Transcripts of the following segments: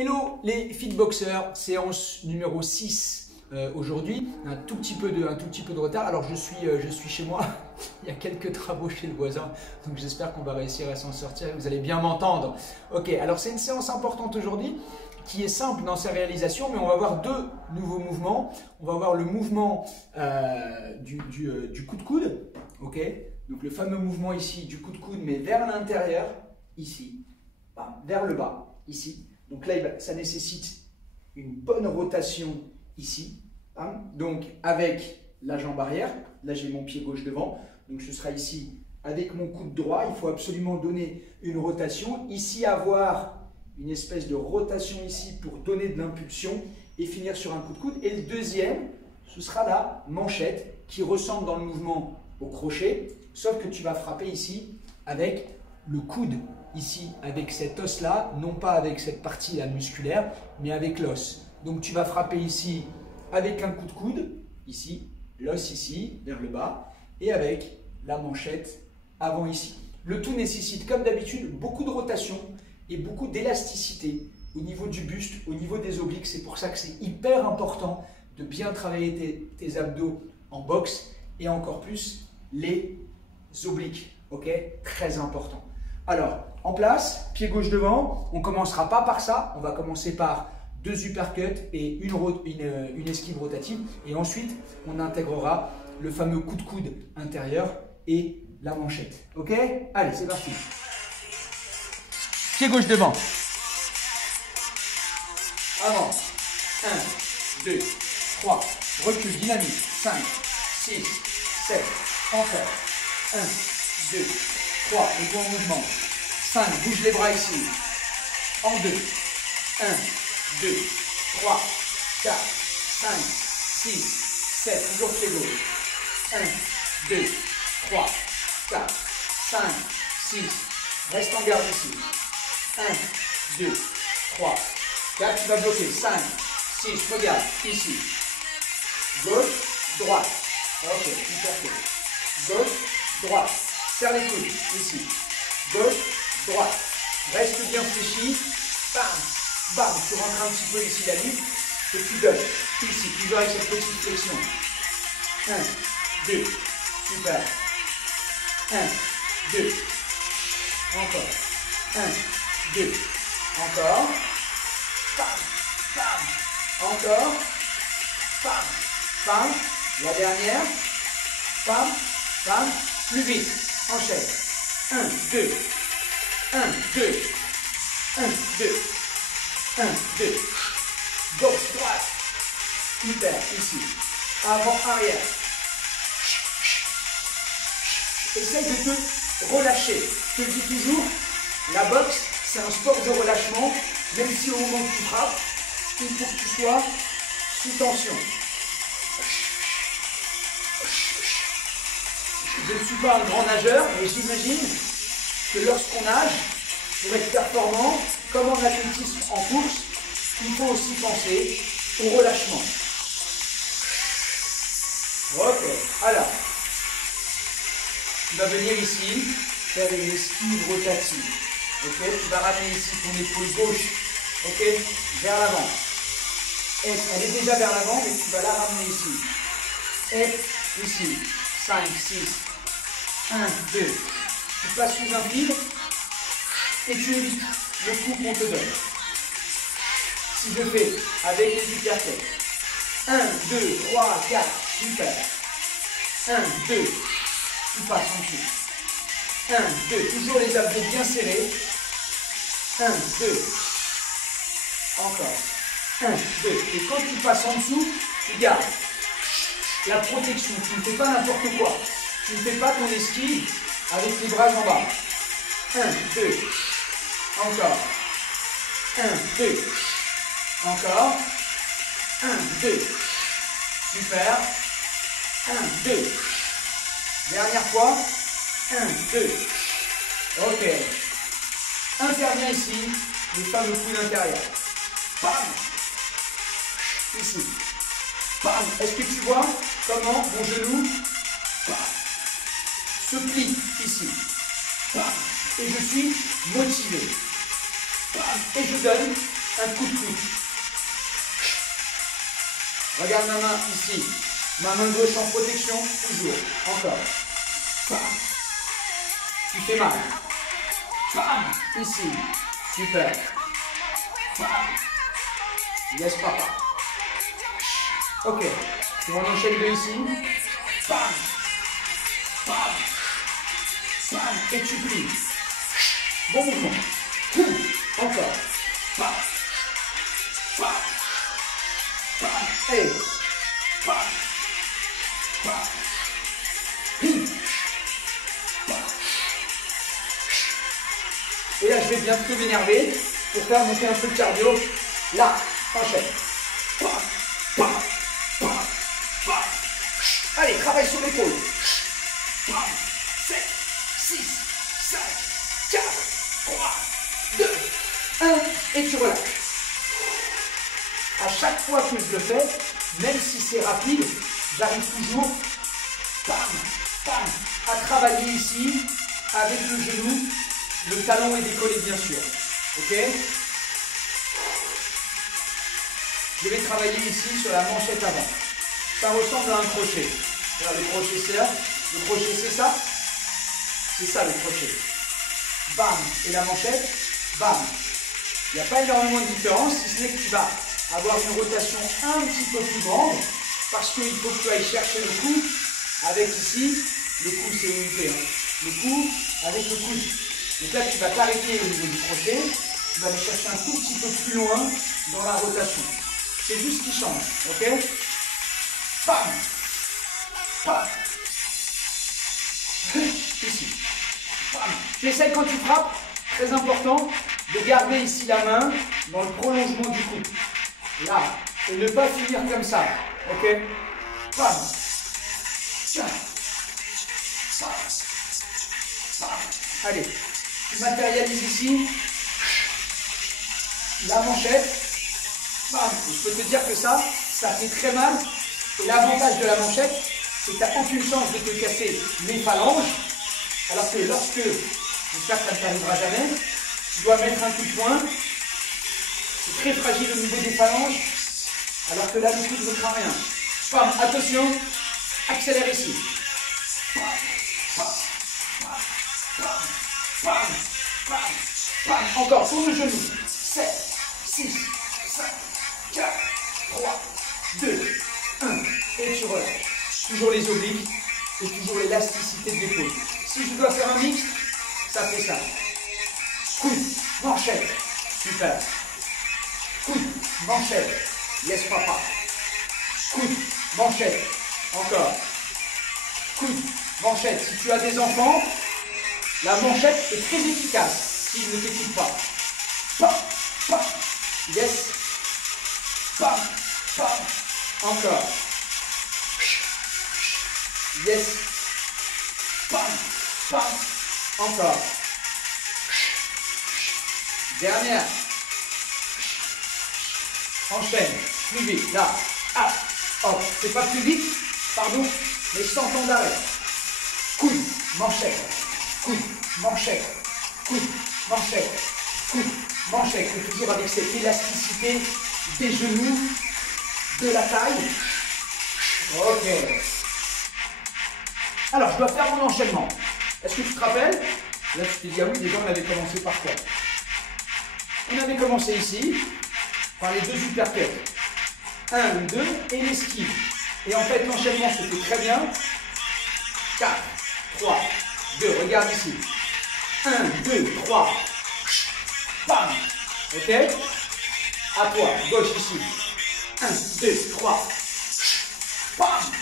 Hello les fitboxers, séance numéro 6 aujourd'hui, un tout petit peu de retard. Alors je suis chez moi, il y a quelques travaux chez le voisin, donc j'espère qu'on va réussir à s'en sortir, vous allez bien m'entendre. Ok, alors c'est une séance importante aujourd'hui qui est simple dans sa réalisation, mais on va voir deux nouveaux mouvements. On va voir le mouvement du coup de coude, ok, donc le fameux mouvement ici du coup de coude, mais vers l'intérieur, ici, vers le bas, ici. Donc là, ça nécessite une bonne rotation ici. Donc avec la jambe arrière, là j'ai mon pied gauche devant, donc ce sera ici avec mon coude droit. Il faut absolument donner une rotation. Ici avoir une espèce de rotation ici pour donner de l'impulsion et finir sur un coup de coude. Et le deuxième, ce sera la manchette qui ressemble dans le mouvement au crochet, sauf que tu vas frapper ici avec le coude. Ici, avec cet os-là, non pas avec cette partie-là musculaire, mais avec l'os. Donc tu vas frapper ici avec un coup de coude, ici, l'os ici, vers le bas, et avec la manchette avant ici. Le tout nécessite, comme d'habitude, beaucoup de rotation et beaucoup d'élasticité au niveau du buste, au niveau des obliques. C'est pour ça que c'est hyper important de bien travailler tes abdos en boxe et encore plus les obliques. Ok? Très important. Alors, en place, pied gauche devant, on ne commencera pas par ça, on va commencer par deux uppercuts et une esquive rotative et ensuite on intégrera le fameux coup de coude intérieur et la manchette. Ok? Allez, c'est parti. Pied gauche devant. Avant. 1, 2, 3, recul, dynamique. 5, 6, 7, encore. 1, 2, 3, le bon mouvement. 5, bouge les bras ici. En 2. 1, 2, 3, 4, 5, 6, 7. Toujours pied gauche. 1, 2, 3, 4, 5, 6. Reste en garde ici. 1, 2, 3, 4. Tu vas bloquer. 5, 6. Regarde ici. Gauche, droite. Ok, hyper cool. Gauche, droite. Serre les coudes ici. Gauche, droite. Reste bien fléchi. Bam, bam. Tu rentres un petit peu ici la nuque. Et tu donnes. Ici, toujours avec cette petite flexion. 1, 2. Super. 1, 2. Encore. 1, 2. Encore. Bam, bam. Encore. Bam, bam. La dernière. Bam, bam. Plus vite. Enchaîne. 1, 2. 1, 2. 1, 2. 1, 2. Gauche, droite. Hyper, ici. Avant, arrière. Essaye de te relâcher. Je te dis toujours, la boxe, c'est un sport de relâchement. Même si au moment où tu frappes, il faut que tu sois sous tension. Je ne suis pas un grand nageur, mais j'imagine que lorsqu'on nage, pour être performant, comme en athlétisme en course, il faut aussi penser au relâchement. Ok, alors, tu vas venir ici, faire une esquive rotative. Ok, tu vas ramener ici ton épaule gauche, ok, vers l'avant. Elle est déjà vers l'avant, mais tu vas la ramener ici. Et ici, 5, 6, 1, 2. Tu passes sous un fil et tu évites le coup qu'on te donne. Si je fais avec les uppercuts. 1, 2, 3, 4, super. 1, 2, tu passes en dessous. 1, 2, toujours les abdos bien serrés. 1, 2, encore. 1, 2, et quand tu passes en dessous, tu gardes la protection. Tu ne fais pas n'importe quoi. Tu ne fais pas ton esquive avec les bras en bas. 1, 2, encore. 1, 2, encore. 1, 2, super. 1, 2. Dernière fois. 1, 2. Ok. Interviens ici, le fameux coude intérieur. Bam. Ici. Bam. Est-ce que tu vois comment mon genou se plie ici. Bam. Et je suis motivé. Bam. Et je donne un coup de coude. Regarde ma main ici. Ma main gauche en protection, toujours. Encore. Bam. Tu fais mal. Bam. Ici. Super. Bam. Yes, papa. Ok. On enchaîne de ici. Bam. Bam. Bam. Et tu plies. Bon mouvement. Encore. Bam. Bam. Bam. Et. Bam. Bam. Et là, je vais bientôt m'énerver pour faire monter un peu le cardio. Là, enchaîne. Allez, travaille sur l'épaule. 7, 6, 5, 4, 3, 2, 1. Et tu relâches. À chaque fois que je le fais, même si c'est rapide, j'arrive toujours à travailler ici avec le genou. Le talon est décollé bien sûr. Ok? Je vais travailler ici sur la manchette avant. Ça ressemble à un crochet. Regarde, le crochet c'est là. Le crochet c'est ça. C'est ça le crochet. Bam. Et la manchette. Bam. Il n'y a pas énormément de différence, si ce n'est que tu vas avoir une rotation un petit peu plus grande. Parce qu'il faut que tu ailles chercher le coup. Avec ici. Le coup c'est unité. Le coup avec le coude. Donc là, tu vas t'arrêter au niveau du crochet, tu vas aller chercher un tout petit peu plus loin dans la rotation. C'est juste ce qui change, ok? Bam! Bam! Ici. Bam! Tu essaies quand tu frappes, très important, de garder ici la main dans le prolongement du coup. Là. Et ne pas finir comme ça, ok? Bam! Tiens! Bam! Bam! Allez. Tu matérialises ici la manchette. Bam. Je peux te dire que ça fait très mal. Et l'avantage de la manchette, c'est que tu n'as aucune chance de te casser les phalanges. Alors que lorsque, j'espère que ça ne t'arrivera jamais, tu dois mettre un coup de poing. C'est très fragile au niveau des phalanges. Alors que là, le coup ne craint rien. Bam. Attention, accélère ici. Bam. Bam. Bam. Bam, bam, bam. Encore sur le genou. 7, 6, 5, 4, 3, 2, 1. Et tu relâches. Toujours les obliques et toujours l'élasticité de l'épaule. Si je dois faire un mix, ça fait ça. Coude, manchette. Super. Coude, manchette. Yes, papa. Coude, manchette. Encore. Coude, manchette. Si tu as des enfants, la manchette est très efficace s'il ne t'écoute pas. Pam, pam. Yes. Pam, pam. Encore. Yes. Pam, pam. Encore. Dernière. Enchaîne. Plus vite. Là. Ah. Hop. C'est pas plus vite. Pardon. Mais sans temps d'arrêt. Coude. Manchette. Coude, manchette, coude, manchette, coude, manchette. Et toujours avec cette élasticité des genoux, de la taille. Ok. Alors, je dois faire mon enchaînement. Est-ce que tu te rappelles? Là, tu t'es dit, ah oui, déjà, on avait commencé par quoi? On avait commencé ici, par les deux uppercuts. 1, 2, et l'esquive. Et en fait, l'enchaînement se fait très bien. 4, 3, 2, regarde ici. 1, 2, 3. Bam. Ok? À toi, gauche ici. 1, 2, 3. Bam.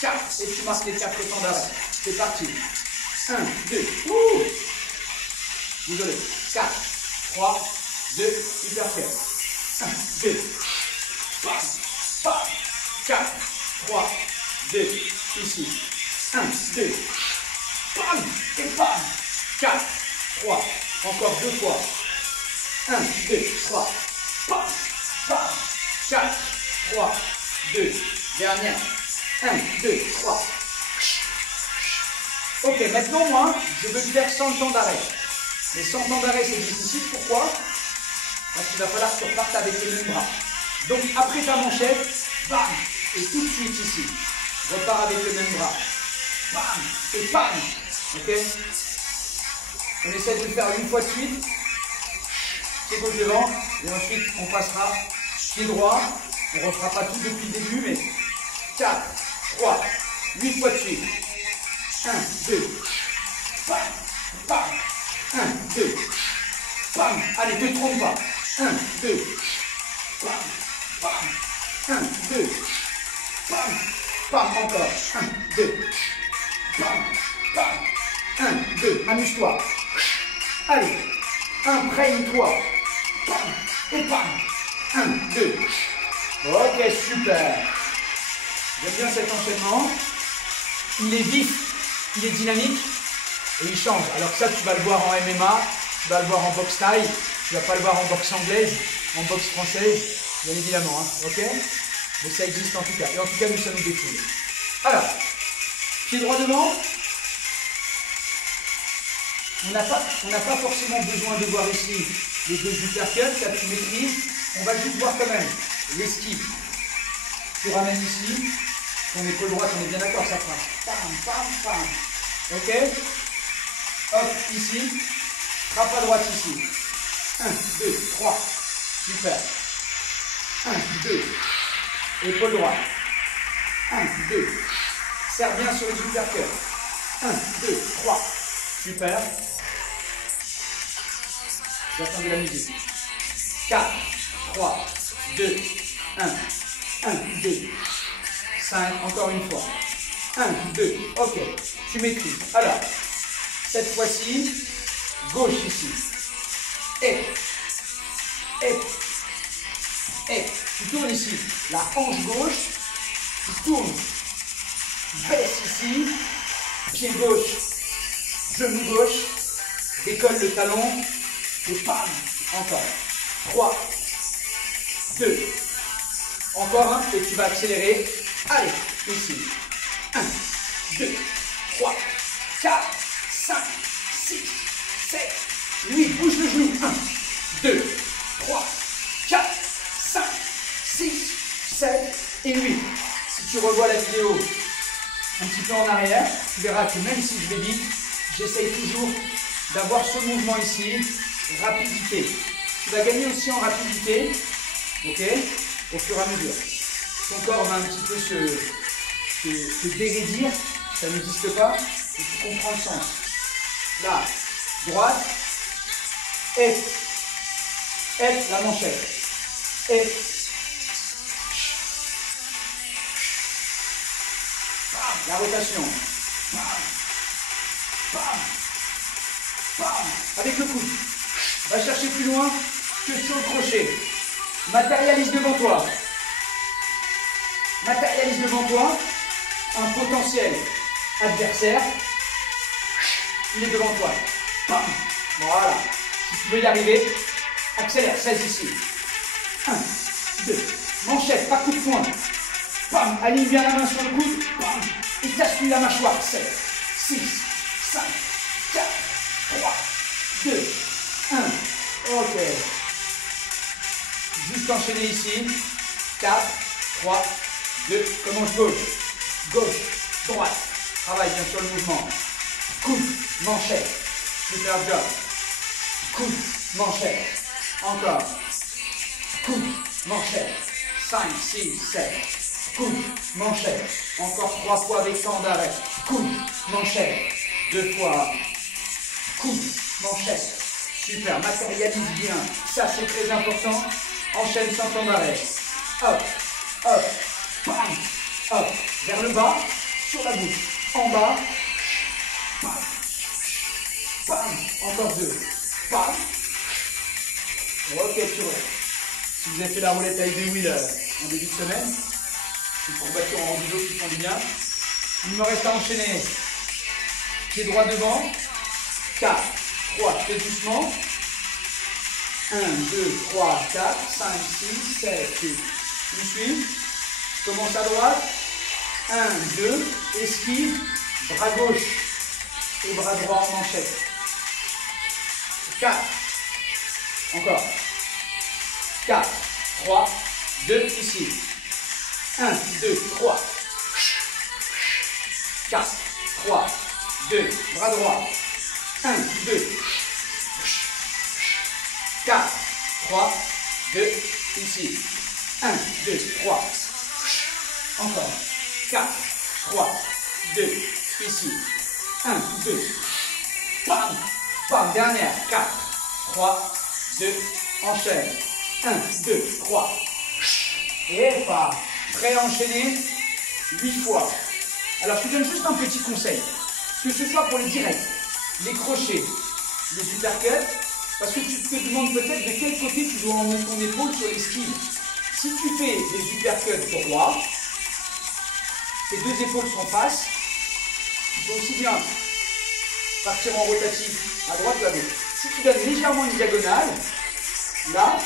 4. Et tu marques les 4 temps d'arrêt. C'est parti. 1, 2. Ouh. Désolé. 4, 3, 2, uppercut. 1, 2. Bam. Bam. 4, 3, 2. Ici. 1, 2. Bam. Et bam. 4, 3. Encore 2 fois. 1, 2, 3. Bam. Bam. 4, 3, 2. Dernière. 1, 2, 3. Ok, maintenant moi, je veux le faire sans le temps d'arrêt. Mais sans temps d'arrêt, c'est difficile. Pourquoi? Parce qu'il va falloir que tu repartes avec les mêmes bras. Donc après ta manchette, bam, et tout de suite ici. Repars avec le même bras. Bam, et bam. Ok? On essaie de le faire 8 fois de suite. Pied gauche devant. Et ensuite, on passera pied droit. On ne refera pas tout depuis le début, mais 4, 3, 8 fois de suite. 1, 2, bam, bam, 1, 2, bam. Allez, ne te trompe pas. 1, 2, bam, bam, 1, 2, bam, bam, encore. 1, 2, bam, bam, 1, 2, amuse-toi. Allez, imprègne-toi. Bam, et bam, 1, 2. Ok, super. J'aime bien cet enchaînement. Il est vif, il est dynamique et il change. Alors que ça, tu vas le voir en MMA, tu vas le voir en boxe thaï, tu ne vas pas le voir en boxe anglaise, en boxe française, bien évidemment. Hein, ok? Mais ça existe en tout cas. Et en tout cas, nous, ça nous défoule. Alors, pied droit devant. On n'a pas forcément besoin de voir ici les deux uppercuts, ça tu maîtrises. On va juste voir quand même l'esquive. Tu ramènes ici, ton épaule droite, on est bien d'accord, ça fera pam, pam, pam. Ok? Hop, ici. Frappe à droite ici. 1, 2, 3. Super. 1, 2. Épaule droite. 1, 2. Serre bien sur les uppercuts. 1, 2, 3. Super. J'attends de la musique. 4, 3, 2, 1. 1, 2, 5, encore une fois. 1, 2, ok, tu maîtrises. Alors, cette fois-ci, gauche ici. Et, tu tournes ici, la hanche gauche, tu tournes, tu baisses ici, pied gauche, genou gauche, décolle le talon, et bam, encore. 3, 2, encore un, et tu vas accélérer. Allez, ici. 1, 2, 3, 4, 5, 6, 7, 8. Bouge le genou. 1, 2, 3, 4, 5, 6, 7 et 8. Si tu revois la vidéo un petit peu en arrière, tu verras que même si je vais vite, j'essaye toujours d'avoir ce mouvement ici, rapidité. Tu vas gagner aussi en rapidité, ok, au fur et à mesure. Ton corps va un petit peu se déraidir, ça n'existe pas, et tu comprends le sens. Là, droite, et la manchette, et la rotation, avec le coude. Va chercher plus loin que sur le crochet. Matérialise devant toi. Matérialise devant toi un potentiel adversaire. Il est devant toi. Bam. Voilà. Si tu veux y arriver, accélère. 16 ici. 1, 2. Manchette, pas coup de poing. Bam. Aligne bien la main sur le coude. Bam. Et casse-lui la mâchoire. 7, 6, 5, 4, 3, 2, 1. Ok. Juste enchaîner ici. 4, 3, 2. Commence gauche. Gauche, droite. Travaille bien sur le mouvement. Coude, manchette. Super job. Coude, manchette. Encore. Coude, manchette. 5, 6, 7. Coude, manchette. Encore 3 fois avec temps d'arrêt. Coude, manchette. 2 fois. Coude, manchette. Super, matérialise bien. Ça, c'est très important. Enchaîne sans temps d'arrêt. Hop, hop, bam, hop. Vers le bas, sur la bouche. En bas, bam, bam. Encore 2. Bam. Ok, tu vois. Si vous avez fait la roulette avec des wheels en début de semaine, une courbature en rando qui font du bien. Il me reste à enchaîner. Pied droit devant. 4, 3, je fais doucement. 1, 2, 3, 4, 5, 6, 7, 8. Tu me suis? Je commence à droite. 1, 2, esquive, bras gauche et bras droit en manchette. 4. Encore. 4, 3, 2, ici. 1, 2, 3. 4, 3, 2, bras droit. 1, 2, 4, 3, 2, ici. 1, 2, 3. Encore. 4, 3, 2, ici. 1, 2. Bam, bam, dernière. 4, 3, 2, enchaîne. 1, 2, 3. Et pas. Prêt à enchaîner 8 fois. Alors, je te donne juste un petit conseil. Que ce soit pour les directs, les crochets, les uppercuts, parce que tu te demandes peut-être de quel côté tu dois emmener ton épaule sur les skis. Si tu fais des uppercuts droits, tes deux épaules sont face, tu peux aussi bien partir en rotatif à droite ou à gauche. Si tu donnes légèrement une diagonale, là,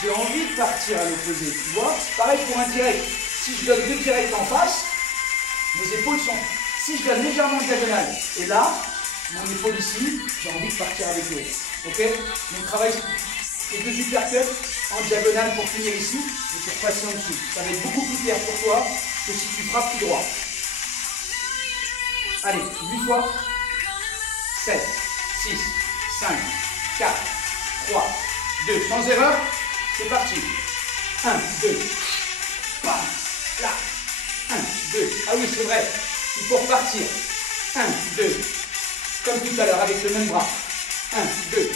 j'ai envie de partir à l'opposé. Tu vois, pareil pour un direct. Si je donne deux directs en face, mes épaules sont... Si je donne légèrement une diagonale, et là, mon épaule ici, j'ai envie de partir avec l'autre. Ok? Donc travaille les deux uppercuts en diagonale pour finir ici et pour passer en dessous. Ça va être beaucoup plus clair pour toi que si tu frappes tout droit. Allez, 8 fois. 7, 6, 5, 4, 3, 2. Sans erreur, c'est parti. 1, 2. Bam, là. 1, 2. Ah oui, c'est vrai. Il faut repartir. 1, 2. Comme tout à l'heure, avec le même bras. 1, 2.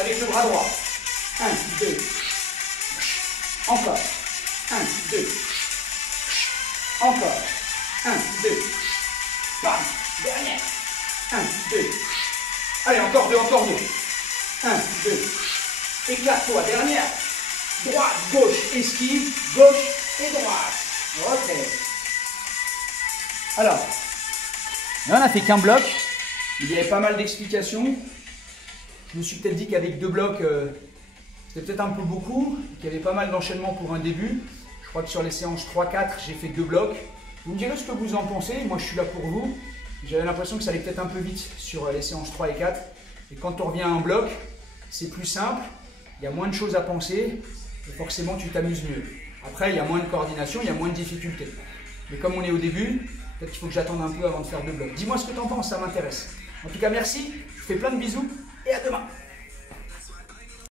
Avec le bras droit. 1, 2. Encore. 1, 2. Encore. 1, 2. Bam. Dernière. 1, 2. Allez, encore 2, encore 2. 1, 2. Éclate-toi. Dernière. Droite, gauche, esquive. Gauche et droite. Ok. Alors, là, on n'a fait qu'un bloc. Il y avait pas mal d'explications. Je me suis peut-être dit qu'avec 2 blocs, c'était peut-être un peu beaucoup, qu'il y avait pas mal d'enchaînements pour un début. Je crois que sur les séances 3-4, j'ai fait 2 blocs. Vous me direz ce que vous en pensez. Moi, je suis là pour vous. J'avais l'impression que ça allait peut-être un peu vite sur les séances 3 et 4. Et quand on revient à un bloc, c'est plus simple. Il y a moins de choses à penser. Et forcément, tu t'amuses mieux. Après, il y a moins de coordination, il y a moins de difficultés. Mais comme on est au début, peut-être qu'il faut que j'attende un peu avant de faire 2 blocs. Dis-moi ce que tu en penses, ça m'intéresse. En tout cas, merci. Je vous fais plein de bisous et à demain.